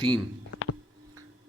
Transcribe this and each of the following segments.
3।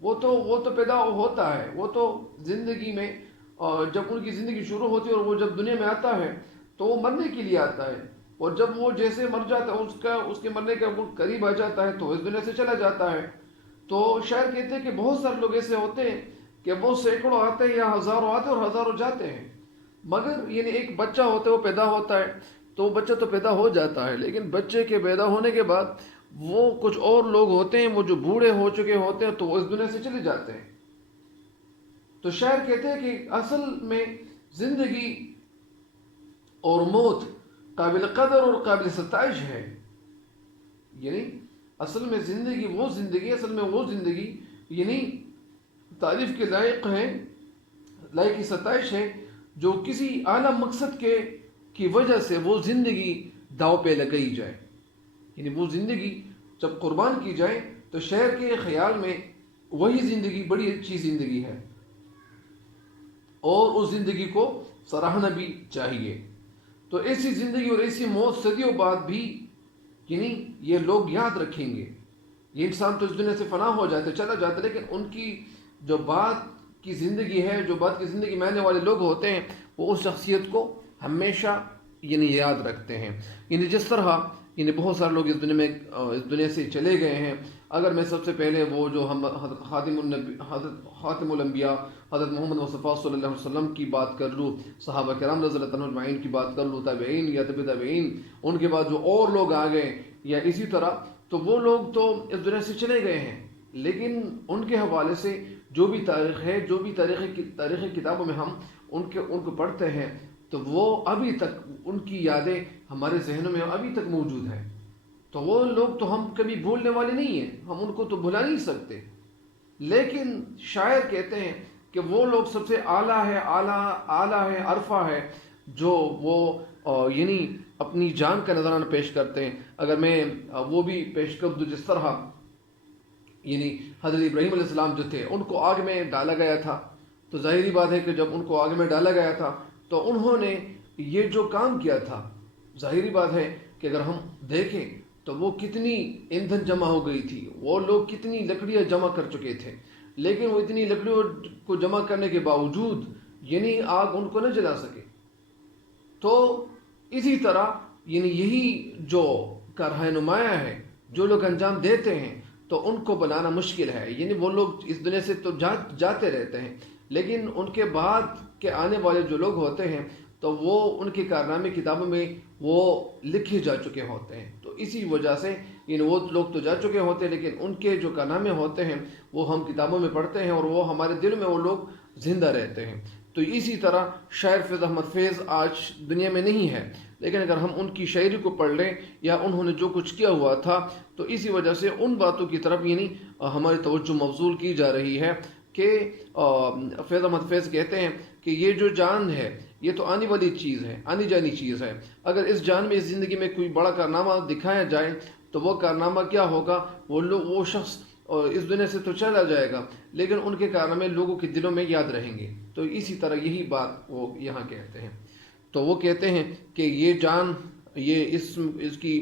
وہ تو پیدا ہوتا ہے، وہ تو زندگی میں جب ان کی زندگی شروع ہوتی ہے اور وہ جب دنیا میں آتا ہے تو وہ مرنے کے لیے آتا ہے، اور جب وہ جیسے مر جاتا ہے اس کے مرنے کا وہ قریب آ جاتا ہے تو اس دنیا سے چلا جاتا ہے۔ تو شاعر کہتے ہیں کہ بہت سارے لوگ ایسے ہوتے ہیں کہ وہ سینکڑوں آتے ہیں یا ہزاروں آتے ہیں اور ہزاروں جاتے ہیں، مگر یعنی ایک بچہ ہوتا ہے وہ پیدا ہوتا ہے تو وہ بچہ تو پیدا ہو جاتا ہے، لیکن بچے کے پیدا ہونے کے بعد وہ کچھ اور لوگ ہوتے ہیں وہ جو بوڑھے ہو چکے ہوتے ہیں تو وہ اس دنیا سے چلے جاتے ہیں۔ تو شاعر کہتے ہیں کہ اصل میں زندگی اور موت قابل قدر اور قابل ستائش ہے، یعنی اصل میں زندگی یعنی تعریف کے لائق ہے، لائق کی ستائش ہے، جو کسی اعلیٰ مقصد کی وجہ سے وہ زندگی داؤ پہ لگائی جائے، یعنی وہ زندگی جب قربان کی جائے تو شاعر کے خیال میں وہی زندگی بڑی اچھی زندگی ہے، اور اس زندگی کو سراہنا بھی چاہیے۔ تو ایسی زندگی اور ایسی موت صدیوں بعد بھی یعنی یہ لوگ یاد رکھیں گے۔ یہ انسان تو اس دنیا سے فنا ہو جاتے چلا جاتا، لیکن ان کی جو بعد کی زندگی ہے، جو بعد کی زندگی میں آنے والے لوگ ہوتے ہیں وہ اس شخصیت کو ہمیشہ یعنی یاد رکھتے ہیں۔ یعنی جس طرح یعنی بہت سارے لوگ اس دنیا سے چلے گئے ہیں، اگر میں سب سے پہلے وہ جو ہم حضرت خاتم الانبیاء حضرت محمد مصطفیٰ صلی اللہ علیہ وسلم کی بات کر لوں، صحابہ کرام رضی اللہ عنہ اجمعین کی بات کر لوں، تابعین یا تبع تابعین، ان کے بعد جو اور لوگ آ گئے یا اسی طرح، تو وہ لوگ تو اس دنیا سے چلے گئے ہیں، لیکن ان کے حوالے سے جو بھی تاریخ ہے، جو بھی تاریخی کتابوں میں ہم ان کو پڑھتے ہیں تو وہ ابھی تک ان کی یادیں ہمارے ذہنوں میں ابھی تک موجود ہیں۔ تو وہ لوگ تو ہم کبھی بھولنے والے نہیں ہیں، ہم ان کو تو بھلا نہیں سکتے، لیکن شاعر کہتے ہیں کہ وہ لوگ سب سے اعلیٰ ہے، عرفہ ہے، جو وہ یعنی اپنی جان کا نذرانہ پیش کرتے ہیں۔ اگر میں وہ بھی پیش کر دوں، جس طرح یعنی حضرت ابراہیم علیہ السلام جو تھے ان کو آگ میں ڈالا گیا تھا، تو ظاہری بات ہے کہ جب ان کو آگ میں ڈالا گیا تھا تو انہوں نے یہ جو کام کیا تھا، ظاہری بات ہے کہ اگر ہم دیکھیں تو وہ کتنی ایندھن جمع ہو گئی تھی، وہ لوگ کتنی لکڑیاں جمع کر چکے تھے، لیکن وہ اتنی لکڑیوں کو جمع کرنے کے باوجود یعنی آگ ان کو نہ جلا سکے۔ تو اسی طرح یعنی یہی جو رہنمایاں ہے، جو لوگ انجام دیتے ہیں تو ان کو بنانا مشکل ہے، یعنی وہ لوگ اس دنیا سے تو جاتے رہتے ہیں، لیکن ان کے بعد کے آنے والے جو لوگ ہوتے ہیں تو وہ ان کے کارنامے کتابوں میں وہ لکھے جا چکے ہوتے ہیں۔ تو اسی وجہ سے یعنی وہ لوگ تو جا چکے ہوتے ہیں، لیکن ان کے جو کارنامے ہوتے ہیں وہ ہم کتابوں میں پڑھتے ہیں اور وہ ہمارے دل میں وہ لوگ زندہ رہتے ہیں۔ تو اسی طرح شاعر فیض احمد فیض آج دنیا میں نہیں ہے، لیکن اگر ہم ان کی شاعری کو پڑھ لیں یا انہوں نے جو کچھ کیا ہوا تھا تو اسی وجہ سے ان باتوں کی طرف یعنی ہماری توجہ مبذول کی جا رہی ہے کہ فیض احمد فیض کہتے ہیں کہ یہ جو جان ہے یہ تو آنے والی چیز ہے، آنی جانی چیز ہے، اگر اس جان میں اس زندگی میں کوئی بڑا کارنامہ دکھایا جائے تو وہ کارنامہ کیا ہوگا، وہ شخص اس دنیا سے تو چلا جائے گا، لیکن ان کے کارنامے لوگوں کے دلوں میں یاد رہیں گے۔ تو اسی طرح یہی بات وہ یہاں کہتے ہیں۔ تو وہ کہتے ہیں کہ یہ جان، یہ اس کی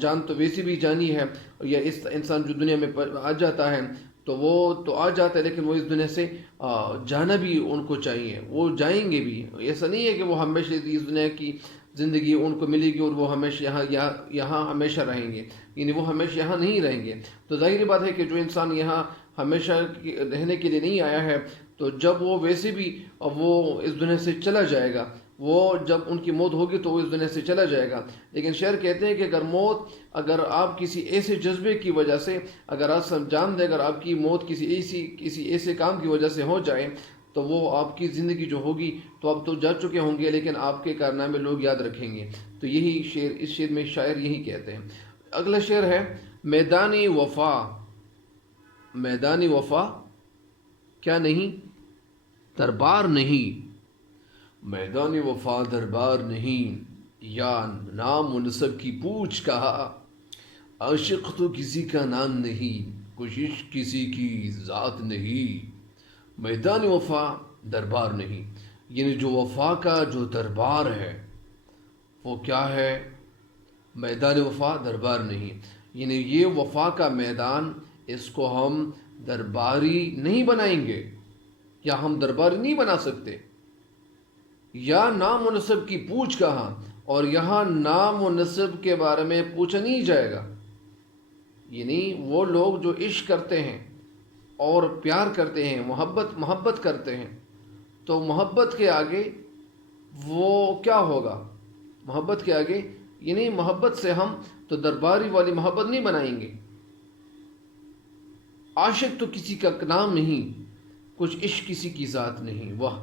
جان تو ویسی بھی جانی ہے، یا اس انسان جو دنیا میں آ جاتا ہے تو وہ تو آ جاتا ہے، لیکن وہ اس دنیا سے جانا بھی ان کو چاہیے، وہ جائیں گے بھی، ایسا نہیں ہے کہ وہ ہمیشہ اس دنیا کی زندگی ان کو ملے گی اور وہ ہمیشہ یہاں ہمیشہ رہیں گے، یعنی وہ ہمیشہ یہاں نہیں رہیں گے۔ تو ظاہری بات ہے کہ جو انسان یہاں ہمیشہ رہنے کے لیے نہیں آیا ہے تو جب وہ ویسے بھی وہ اس دنیا سے چلا جائے گا، وہ جب ان کی موت ہوگی تو وہ اس دنیا سے چلا جائے گا۔ لیکن شاعر کہتے ہیں کہ اگر آپ کسی ایسے جذبے کی وجہ سے اگر آپ جان دیں، اگر آپ کی موت کسی ایسے کام کی وجہ سے ہو جائے تو وہ آپ کی زندگی جو ہوگی تو آپ تو جا چکے ہوں گے، لیکن آپ کے کارنامے لوگ یاد رکھیں گے۔ تو یہی شعر، اس شعر میں شاعر یہی کہتے ہیں۔ اگلا شعر ہے میدانی وفا، میدانی وفا کیا نہیں دربار نہیں، میدان وفا دربار نہیں، یا نام و نسب کی پوچھ کہا، عاشق تو کسی کا نام نہیں، کوشش کسی کی ذات نہیں، میدان وفا دربار نہیں، یعنی جو وفا کا جو دربار ہے وہ کیا ہے، میدان وفا دربار نہیں، یعنی یہ وفا کا میدان، اس کو ہم درباری نہیں بنائیں گے، یا ہم درباری نہیں بنا سکتے، یا نام و نسب کی پوچھ کہاں، اور یہاں نام و نسب کے بارے میں پوچھا نہیں جائے گا۔ یعنی وہ لوگ جو عشق کرتے ہیں اور پیار کرتے ہیں، محبت کرتے ہیں، تو محبت کے آگے وہ کیا ہوگا؟ محبت کے آگے، یعنی محبت سے ہم تو درباری والی محبت نہیں بنائیں گے۔ عاشق تو کسی کا نام نہیں، کچھ عشق کسی کی ذات نہیں۔ واہ!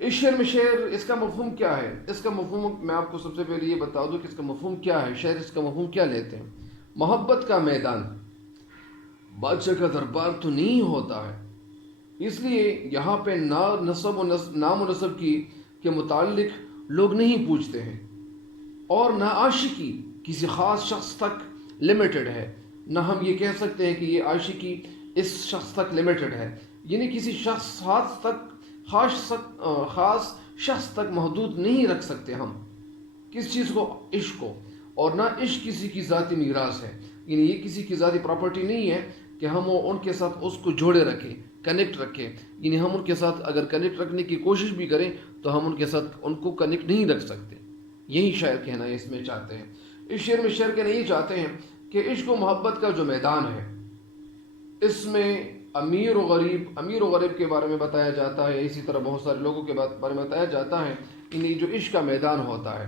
اس شعر میں اس کا مفہوم کیا ہے؟ اس کا مفہوم میں آپ کو سب سے پہلے یہ بتا دوں کہ اس کا مفہوم کیا ہے۔ شعر اس کا مفہوم کیا لیتے ہیں؟ محبت کا میدان بادشاہ کا دربار تو نہیں ہوتا ہے، اس لیے یہاں پہ نام و نسب کے متعلق لوگ نہیں پوچھتے ہیں، اور نہ عاشقی کسی خاص شخص تک لمیٹڈ ہے۔ نہ ہم یہ کہہ سکتے ہیں کہ یہ عاشقی اس شخص تک لمیٹڈ ہے، یعنی کسی خاص شخص تک محدود نہیں رکھ سکتے ہم کس چیز کو، عشق کو۔ اور نہ عشق کسی کی ذاتی میراث ہے، یعنی یہ کسی کی ذاتی پراپرٹی نہیں ہے کہ ہم ان کے ساتھ اس کو جوڑے رکھیں، کنیکٹ رکھیں۔ یعنی ہم ان کے ساتھ اگر کنیکٹ رکھنے کی کوشش بھی کریں تو ہم ان کے ساتھ ان کو کنیکٹ نہیں رکھ سکتے۔ یہی شاعر کہنا اس میں چاہتے ہیں۔ اس شعر میں شاعر کہنا یہ چاہتے ہیں کہ عشق و محبت کا جو میدان ہے، اس میں امیر و غریب کے بارے میں بتایا جاتا ہے، اسی طرح بہت سارے لوگوں کے بارے میں بتایا جاتا ہے، یعنی جو عشق کا میدان ہوتا ہے۔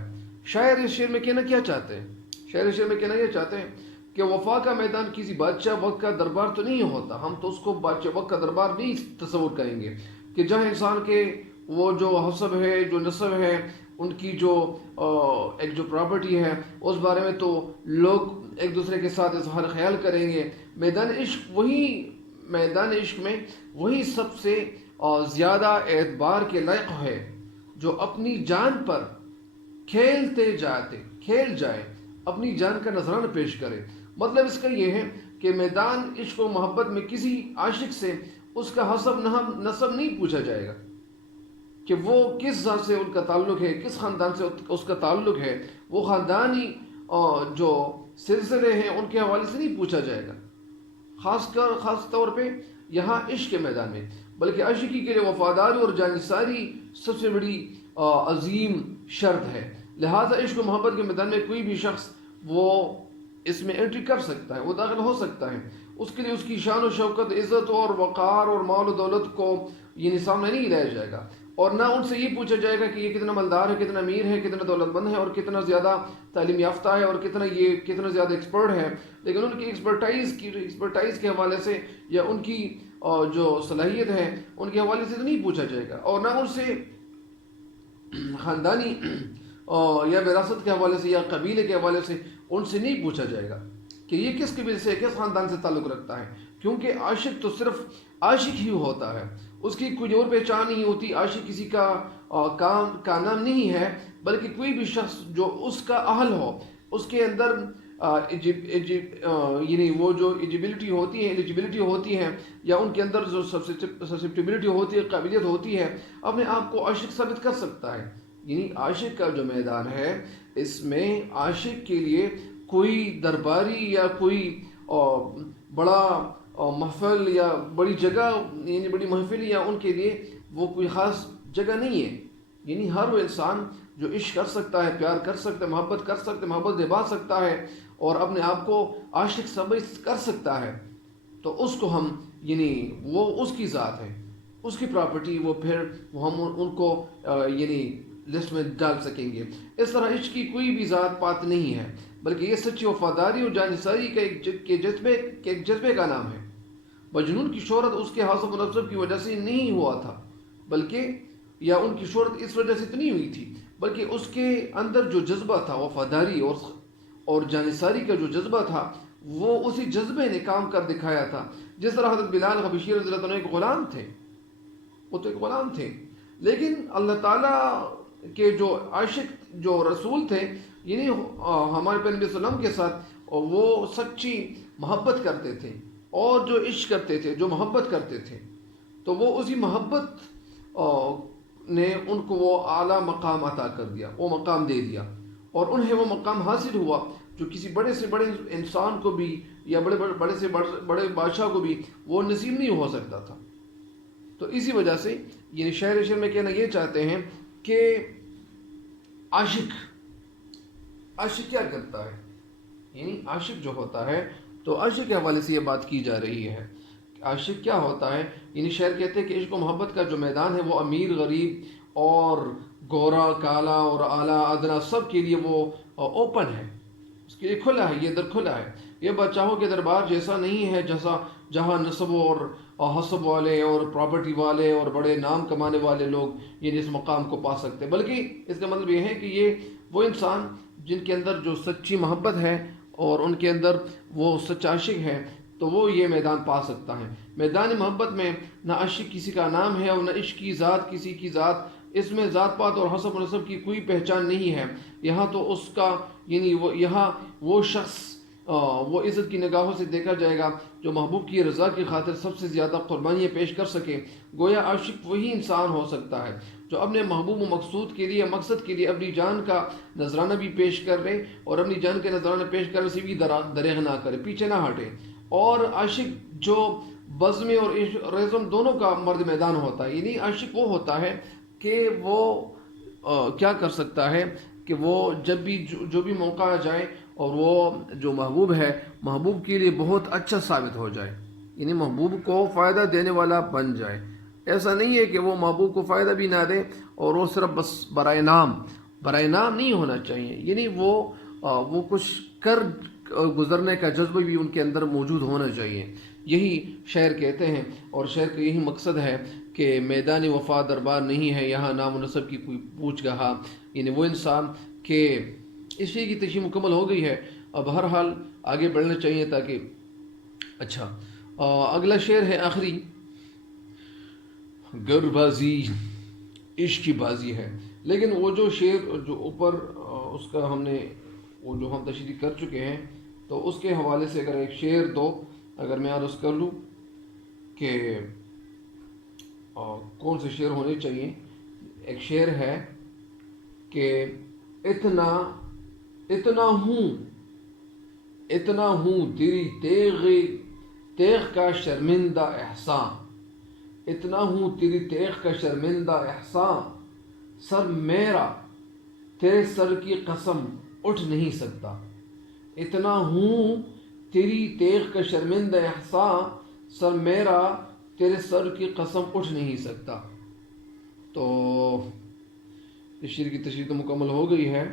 شاعر اس شعر میں کہنا کیا چاہتے ہیں؟ شاعر اس شعر میں کہنا یہ چاہتے ہیں کہ وفا کا میدان کسی بادشاہ وقت کا دربار تو نہیں ہوتا، ہم تو اس کو بادشاہ وقت کا دربار نہیں تصور کریں گے، کہ جہاں انسان کے وہ جو حسب ہے، جو نسب ہے، ان کی جو ایک جو پراپرٹی ہے، اس بارے میں تو لوگ ایک دوسرے کے ساتھ اظہار خیال کریں گے۔ میدان عشق میں وہی سب سے زیادہ اعتبار کے لائق ہے جو اپنی جان پر کھیل جائے، اپنی جان کا نذرانہ پیش کرے۔ مطلب اس کا یہ ہے کہ میدان عشق و محبت میں کسی عاشق سے اس کا حسب نسب نہیں پوچھا جائے گا کہ وہ کس ذات سے ان کا تعلق ہے، کس خاندان سے اس کا تعلق ہے، وہ خاندانی جو سلسلے ہیں ان کے حوالے سے نہیں پوچھا جائے گا، خاص طور پہ یہاں عشق کے میدان میں، بلکہ عاشقی کے لیے وفاداری اور جانثاری سب سے بڑی عظیم شرط ہے۔ لہذا عشق و محبت کے میدان میں کوئی بھی شخص وہ اس میں انٹری کر سکتا ہے، وہ داخل ہو سکتا ہے۔ اس کے لیے اس کی شان و شوکت، عزت اور وقار اور مال و دولت کو یہ سامنے نہیں لایا جائے گا، اور نہ ان سے یہ پوچھا جائے گا کہ یہ کتنا مالدار ہے، کتنا امیر ہے، کتنا دولت مند ہے، اور کتنا زیادہ تعلیم یافتہ ہے، اور کتنا زیادہ ایکسپرٹ ہے۔ لیکن ان کی ایکسپرٹائز کے حوالے سے یا ان کی جو صلاحیت ہے ان کے حوالے سے تو نہیں پوچھا جائے گا، اور نہ ان سے خاندانی یا وراثت کے حوالے سے یا قبیلے کے حوالے سے ان سے نہیں پوچھا جائے گا کہ یہ کس قبیلے سے، کس خاندان سے تعلق رکھتا ہے، کیونکہ عاشق تو صرف عاشق ہی ہوتا ہے، اس کی کوئی اور پہچان نہیں ہوتی۔ عاشق کسی کا نام نہیں ہے، بلکہ کوئی بھی شخص جو اس کا اہل ہو، اس کے اندر یعنی وہ جو ایلیجبلٹی ہوتی ہے، یا ان کے اندر جو سسپٹیبلٹی ہوتی ہے، قابلیت ہوتی ہے، اپنے آپ کو عاشق ثابت کر سکتا ہے۔ یعنی عاشق کا جو میدان ہے، اس میں عاشق کے لیے کوئی درباری یا کوئی بڑا محفل یا بڑی جگہ، یعنی بڑی محفل یا ان کے لیے وہ کوئی خاص جگہ نہیں ہے۔ یعنی ہر وہ انسان جو عشق کر سکتا ہے، پیار کر سکتا ہے، محبت کر سکتا ہے، محبت نبھا سکتا ہے، اور اپنے آپ کو عاشق ثابت کر سکتا ہے، تو اس کو ہم یعنی وہ اس کی ذات ہے، اس کی پراپرٹی، وہ پھر ہم ان کو یعنی لسٹ میں ڈال سکیں گے۔ اس طرح عشق کی کوئی بھی ذات پات نہیں ہے، بلکہ یہ سچی وفاداری اور جانثاری کا ایک جذبے کا نام ہے۔ مجنون کی شہرت اس کے حسب و نسب کی وجہ سے نہیں ہوا تھا، بلکہ یا ان کی شہرت اس وجہ سے تو نہیں ہوئی تھی، بلکہ اس کے اندر جو جذبہ تھا، وفاداری اور جانثاری کا جو جذبہ تھا، وہ اسی جذبے نے کام کر دکھایا تھا۔ جس طرح حضرت بلال حبشی رضی اللہ عنہ ایک غلام تھے، وہ تو ایک غلام تھے، لیکن اللہ تعالیٰ کے جو عاشق جو رسول تھے، یعنی ہمارے پیغمبر صلی اللہ علیہ وسلم کے ساتھ وہ سچی محبت کرتے تھے، اور جو عشق کرتے تھے، جو محبت کرتے تھے، تو وہ اسی محبت نے ان کو وہ اعلیٰ مقام عطا کر دیا، وہ مقام دے دیا، اور انہیں وہ مقام حاصل ہوا جو کسی بڑے سے بڑے انسان کو بھی یا بڑے سے بڑے بادشاہ کو بھی وہ نصیب نہیں ہو سکتا تھا. تو اسی وجہ سے یعنی شعر میں کہنا یہ چاہتے ہیں کہ عاشق کیا کرتا ہے، یعنی عاشق جو ہوتا ہے، تو عاشق کے حوالے سے یہ بات کی جا رہی ہے. عاشق کیا ہوتا ہے؟ یعنی شاعر کہتے ہیں کہ عشق و محبت کا جو میدان ہے وہ امیر غریب اور گورا کالا اور اعلیٰ ادنا سب کے لیے وہ اوپن ہے، اس کے لیے کھلا ہے، یہ در کھلا ہے. یہ بادشاہوں کے دربار جیسا نہیں ہے جہاں نسب اور حسب والے اور پراپرٹی والے اور بڑے نام کمانے والے لوگ یعنی اس مقام کو پا سکتے، بلکہ اس کا مطلب یہ ہے کہ یہ وہ انسان جن کے اندر جو سچی محبت ہے اور ان کے اندر وہ سچا عاشق ہے تو وہ یہ میدان پا سکتا ہے. میدان محبت میں نہ عاشق کسی کا نام ہے اور نہ عشق کی ذات کسی کی ذات، اس میں ذات پات اور حسب و نسب کی کوئی پہچان نہیں ہے. یہاں تو اس کا یعنی یہاں وہ شخص وہ عزت کی نگاہوں سے دیکھا جائے گا جو محبوب کی رضا کی خاطر سب سے زیادہ قربانیاں پیش کر سکے. گویا عاشق وہی انسان ہو سکتا ہے جو اپنے محبوب و مقصود کے لیے مقصد کے لیے اپنی جان کا نذرانہ بھی پیش کر لے اور اپنی جان کے نذرانہ پیش کرنے سے بھی دریغ نہ کرے، پیچھے نہ ہٹے. اور عاشق جو بزم اور رزم دونوں کا مرد میدان ہوتا ہے، یعنی عاشق وہ ہوتا ہے کہ وہ کیا کر سکتا ہے کہ وہ جب بھی جو بھی موقع آ جائے اور وہ جو محبوب ہے محبوب کے لیے بہت اچھا ثابت ہو جائے، یعنی محبوب کو فائدہ دینے والا بن جائے. ایسا نہیں ہے کہ وہ محبوب کو فائدہ بھی نہ دے اور وہ صرف بس برائے نام نہیں ہونا چاہیے، یعنی وہ کچھ کر گزرنے کا جذبہ بھی ان کے اندر موجود ہونا چاہیے. یہی شعر کہتے ہیں اور شعر کا یہی مقصد ہے کہ میدان وفا دربار نہیں ہے یہاں نام و نسب کی کوئی پوچھ گہا. یعنی وہ انسان کہ اس شعر کی تشریح مکمل ہو گئی ہے، اب ہر حال آگے بڑھنا چاہیے تاکہ اچھا. اگلا شعر ہے آخری، گر بازی عشق کی بازی ہے. لیکن وہ جو شعر جو اوپر اس کا ہم نے وہ جو ہم تشریح کر چکے ہیں تو اس کے حوالے سے اگر ایک شعر دو اگر میں عرض کر لوں کہ کون سے شعر ہونے چاہیے. ایک شعر ہے کہ اتنا ہوں تیری تیغ کا شرمندہ احسان، اتنا ہوں تیری تیغ کا شرمندہ احسان، سر میرا تیرے سر کی قسم اٹھ نہیں سکتا. اتنا ہوں تیری تیغ کا شرمندہ احسان، سر میرا تیرے سر کی قسم اٹھ نہیں سکتا. تو اس شعر کی تشریح تو مکمل ہو گئی ہے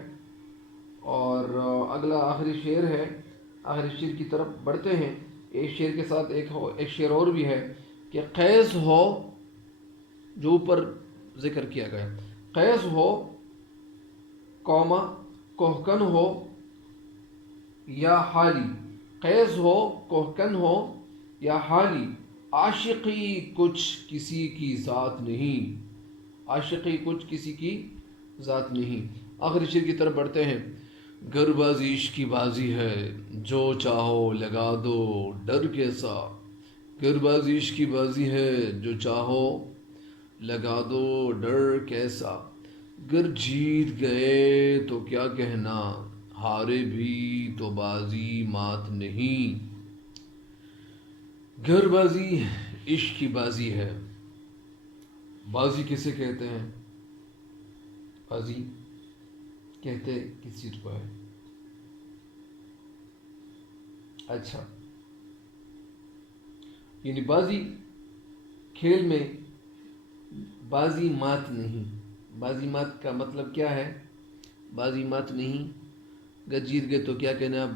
اور اگلا آخری شعر ہے. آخری شعر کی طرف بڑھتے ہیں. ایک شعر کے ساتھ ایک شعر اور بھی ہے کہ قیس ہو جو اوپر ذکر کیا گیا، قیس ہو قوما کوہکن ہو یا حالی، قیس ہو کوہکن ہو یا حالی، عاشقی کچھ کسی کی ذات نہیں، عاشقی کچھ کسی کی ذات نہیں. آخری شعر کی طرف بڑھتے ہیں. گر بازی عشق کی بازی ہے جو چاہو لگا دو ڈر کیسا، گر بازی عشق کی بازی ہے جو چاہو لگا دو ڈر کیسا، گر جیت گئے تو کیا کہنا ہارے بھی تو بازی مات نہیں. گر بازی عشق کی بازی ہے. بازی کسے کہتے ہیں؟ بازی کہتے کس چیز کو ہے؟ اچھا، یعنی بازی کھیل میں بازی مات نہیں. بازی مات کا مطلب کیا ہے؟ بازی مات نہیں، گر جیت گئے تو کیا کہنا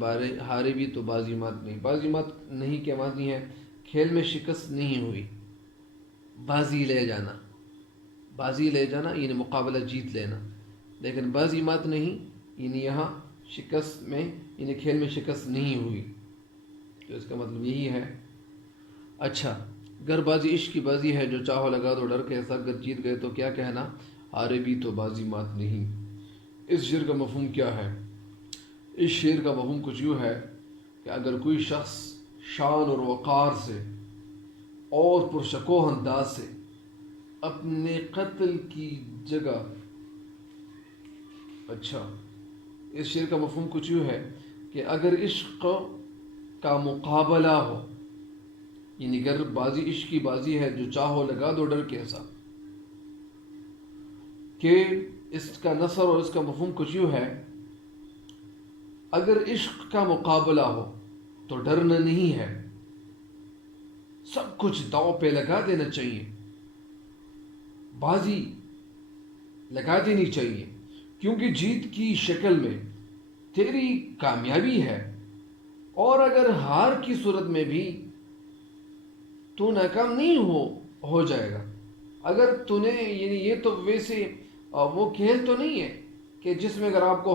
ہارے بھی تو بازی مات نہیں. بازی مات نہیں کیا معنی ہے؟ کھیل میں شکست نہیں ہوئی، بازی لے جانا، بازی لے جانا یعنی مقابلہ جیت لینا. لیکن بازی مات نہیں یعنی یہاں شکست میں یعنی کھیل میں شکست نہیں ہوئی، تو اس کا مطلب یہی ہے. اچھا، گر بازی عشق کی بازی ہے جو چاہو لگا دو ڈر کے ایسا، گر جیت گئے تو کیا کہنا ہارے بھی تو بازی مات نہیں. اس شعر کا مفہوم کیا ہے؟ اس شعر کا مفہوم کچھ یوں ہے کہ اگر کوئی شخص شان اور وقار سے اور پرشکوہ انداز سے اپنے قتل کی جگہ، اچھا اس شعر کا مفہوم کچھ یوں ہے کہ اگر عشق کا مقابلہ ہو، یعنی اگر بازی عشق کی بازی ہے، جو چاہو لگا دو ڈر کے ایسا، کہ اس کا نثر اور اس کا مفہوم کچھ یوں ہے، اگر عشق کا مقابلہ ہو تو ڈرنا نہیں ہے، سب کچھ داؤ پہ لگا دینا چاہیے، بازی لگا دینی چاہیے، کیونکہ جیت کی شکل میں تیری کامیابی ہے، اور اگر ہار کی صورت میں بھی تو ناکام نہیں ہو جائے گا۔ اگر تو نے یعنی یہ تو ویسے وہ کھیل تو نہیں ہے کہ جس میں اگر آپ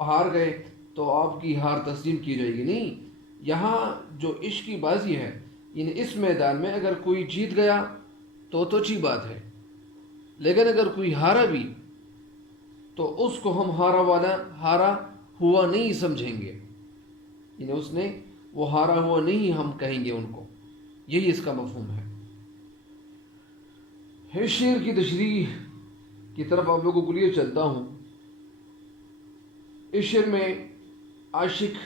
ہار گئے تو آپ کی ہار تسلیم کی جائے گی، نہیں، یہاں جو عشق کی بازی ہے، یعنی اس میدان میں اگر کوئی جیت گیا تو اچھی بات ہے، لیکن اگر کوئی ہارا بھی تو اس کو ہم ہارا ہوا نہیں سمجھیں گے، یعنی اس نے وہ ہارا ہوا نہیں ہم کہیں گے ان کو، یہی اس کا مفہوم ہے۔ اس شعر کی تشریح کی طرف آپ لوگوں کو لیے چلتا ہوں۔ اس شعر میں عاشق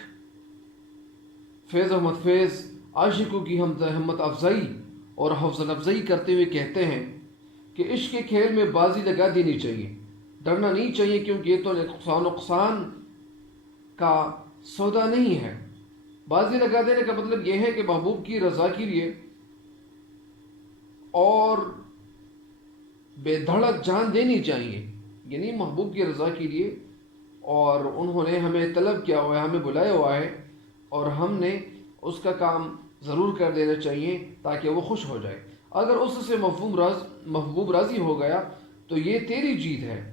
فیض احمد فیض عاشقوں کی ہمت افزائی اور حوصلہ افزائی کرتے ہوئے کہتے ہیں کہ عشق کے کھیل میں بازی لگا دینی چاہیے، ڈرنا نہیں چاہیے، کیونکہ یہ تو نقصان کا سودا نہیں ہے۔ بازی لگا دینے کا مطلب یہ ہے کہ محبوب کی رضا کے لیے اور بے دھڑک جان دینی چاہیے، یعنی محبوب کی رضا کے لیے، اور انہوں نے ہمیں طلب کیا ہوا ہے، ہمیں بلایا ہوا ہے، اور ہم نے اس کا کام ضرور کر دینا چاہیے تاکہ وہ خوش ہو جائے۔ اگر اس سے محبوب راضی ہو گیا تو یہ تیری جیت ہے،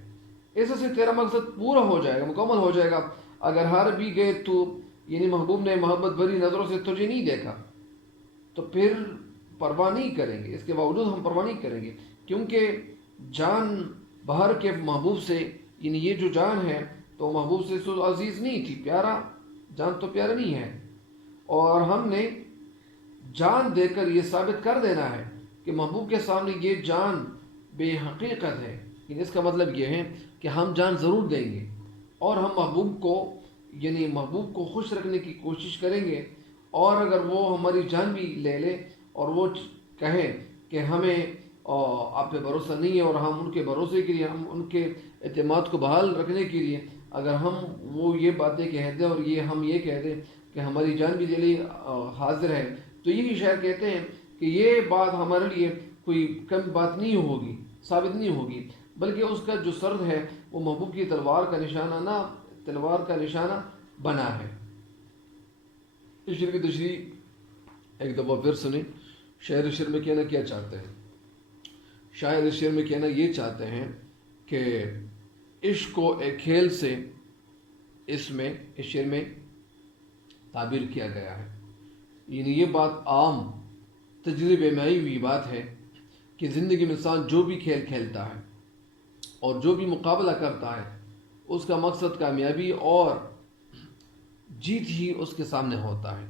اس سے تیرا مقصد پورا ہو جائے گا، مکمل ہو جائے گا۔ اگر ہار بھی گئے تو یعنی محبوب نے محبت بھری نظروں سے تجھے نہیں دیکھا تو پھر پرواہ نہیں کریں گے، اس کے باوجود ہم پرواہ نہیں کریں گے، کیونکہ جان باہر کے محبوب سے، یعنی یہ جو جان ہے تو محبوب سے تو عزیز نہیں تھی، پیارا جان تو پیارا نہیں ہے، اور ہم نے جان دے کر یہ ثابت کر دینا ہے کہ محبوب کے سامنے یہ جان بے حقیقت ہے، یعنی اس کا مطلب یہ ہے کہ ہم جان ضرور دیں گے، اور ہم محبوب کو خوش رکھنے کی کوشش کریں گے، اور اگر وہ ہماری جان بھی لے لے اور وہ کہیں کہ ہمیں آپ پہ بھروسہ نہیں ہے، اور ہم ان کے بھروسے کے لیے، ہم ان کے اعتماد کو بحال رکھنے کے لیے اگر وہ یہ باتیں کہہ دیں اور ہم یہ کہہ دیں کہ ہماری جان بھی دلی حاضر ہے، تو یہی شاعر کہتے ہیں کہ یہ بات ہمارے لیے کوئی کم بات نہیں ہوگی، ثابت نہیں ہوگی، بلکہ اس کا جو سرد ہے وہ محبوب کی تلوار کا نشانہ بنا ہے۔ اس شعر کی تشریح ایک دفعہ پھر سنیں۔ شاعر اس شعر میں کہنا کیا چاہتے ہیں؟ شاعر اس شعر میں کہنا یہ چاہتے ہیں کہ عشق کو ایک کھیل سے اس شعر میں تعبیر کیا گیا ہے، یعنی یہ بات عام تجربے میں آئی ہوئی بات ہے کہ زندگی میں انسان جو بھی کھیل کھیلتا ہے اور جو بھی مقابلہ کرتا ہے، اس کا مقصد کامیابی اور جیت ہی اس کے سامنے ہوتا ہے۔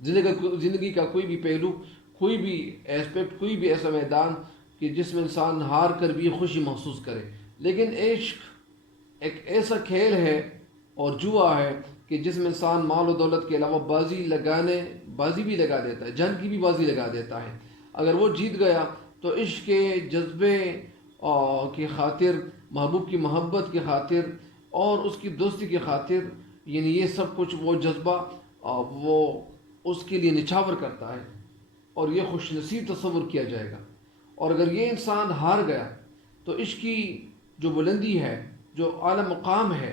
زندگی کا کوئی بھی پہلو، کوئی بھی ایسپیکٹ، کوئی بھی ایسا میدان کہ جس میں انسان ہار کر بھی خوشی محسوس کرے، لیکن عشق ایک ایسا کھیل ہے اور جوا ہے کہ جس میں انسان مال و دولت کے علاوہ بازی بھی لگا دیتا ہے، جان کی بھی بازی لگا دیتا ہے۔ اگر وہ جیت گیا تو عشق کے جذبے کی خاطر، محبوب کی محبت کی خاطر اور اس کی دوستی کی خاطر، یعنی یہ سب کچھ وہ جذبہ وہ اس کے لیے نچھاور کرتا ہے، اور یہ خوش نصیب تصور کیا جائے گا۔ اور اگر یہ انسان ہار گیا تو عشق کی جو بلندی ہے، جو اعلیٰ مقام ہے،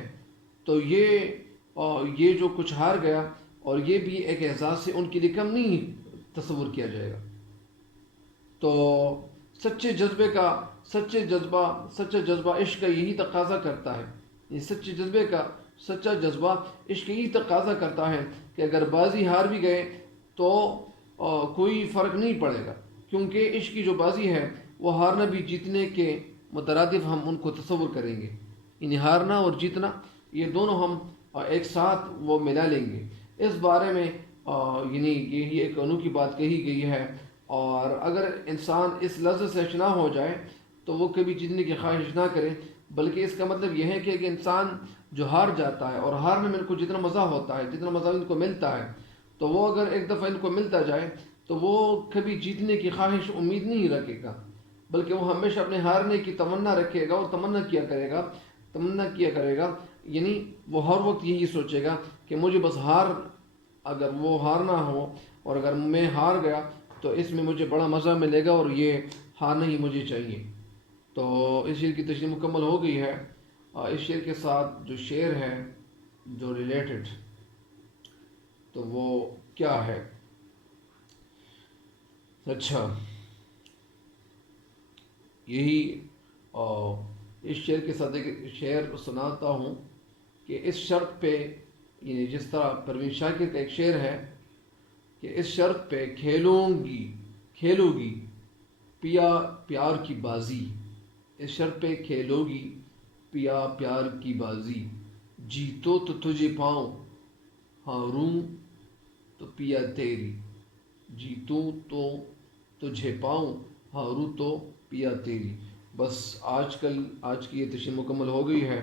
تو یہ جو کچھ ہار گیا، اور یہ بھی ایک اعزاز سے ان کے لیے کم نہیں تصور کیا جائے گا۔ تو سچا جذبہ عشق کا یہی تقاضا کرتا ہے، یہ سچا جذبہ عشق یہی تقاضا کرتا ہے کہ اگر بازی ہار بھی گئے تو کوئی فرق نہیں پڑے گا، کیونکہ عشق کی جو بازی ہے وہ ہارنا بھی جیتنے کے مترادف ہم ان کو تصور کریں گے، یعنی ہارنا اور جیتنا یہ دونوں ہم ایک ساتھ وہ ملا لیں گے۔ اس بارے میں یعنی یہی ایک انوکھی بات کہی گئی ہے، اور اگر انسان اس لفظ سے آشنا ہو جائے تو وہ کبھی جیتنے کی خواہش نہ کرے، بلکہ اس کا مطلب یہ ہے کہ ایک انسان جو ہار جاتا ہے اور ہارنے میں ان کو جتنا مزہ ہوتا ہے، جتنا مزہ ان کو ملتا ہے، تو وہ اگر ایک دفعہ ان کو ملتا جائے تو وہ کبھی جیتنے کی خواہش امید نہیں رکھے گا، بلکہ وہ ہمیشہ اپنے ہارنے کی تمنا رکھے گا اور تمنا کیا کرے گا، یعنی وہ ہر وقت یہی سوچے گا کہ مجھے بس اگر وہ ہارنا ہو اور اگر میں ہار گیا تو اس میں مجھے بڑا مزہ ملے گا اور یہ ہارنا ہی مجھے چاہیے۔ تو اس شعر کی تشریح مکمل ہو گئی ہے، اور اس شعر کے ساتھ جو شعر ہے جو ریلیٹڈ، تو وہ کیا ہے؟ اچھا، یہی اس شعر کے ساتھ ایک شعر سناتا ہوں کہ اس شرط پہ، یعنی جس طرح پروین شاکر کا ایک شعر ہے کہ اس شرط پہ کھیلو گی پیا پیار کی بازی، اس شرط پہ کھیلو گی پیا پیار کی بازی، جیتو تو تجھے پاؤں ہاروں تو پیا تیری، جیتوں تو تجھے پاؤں ہاروں تو پیا تیری۔ بس آج کی یہ تشریح مکمل ہو گئی ہے،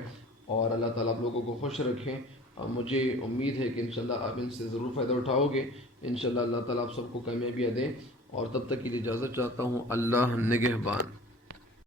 اور اللہ تعالیٰ آپ لوگوں کو خوش رکھیں، اور مجھے امید ہے کہ انشاءاللہ آپ ان سے ضرور فائدہ اٹھاؤ گے، انشاءاللہ اللہ تعالیٰ آپ سب کو کامیابیاں دیں، اور تب تک کے لیے اجازت چاہتا ہوں۔ اللہ نگہبان۔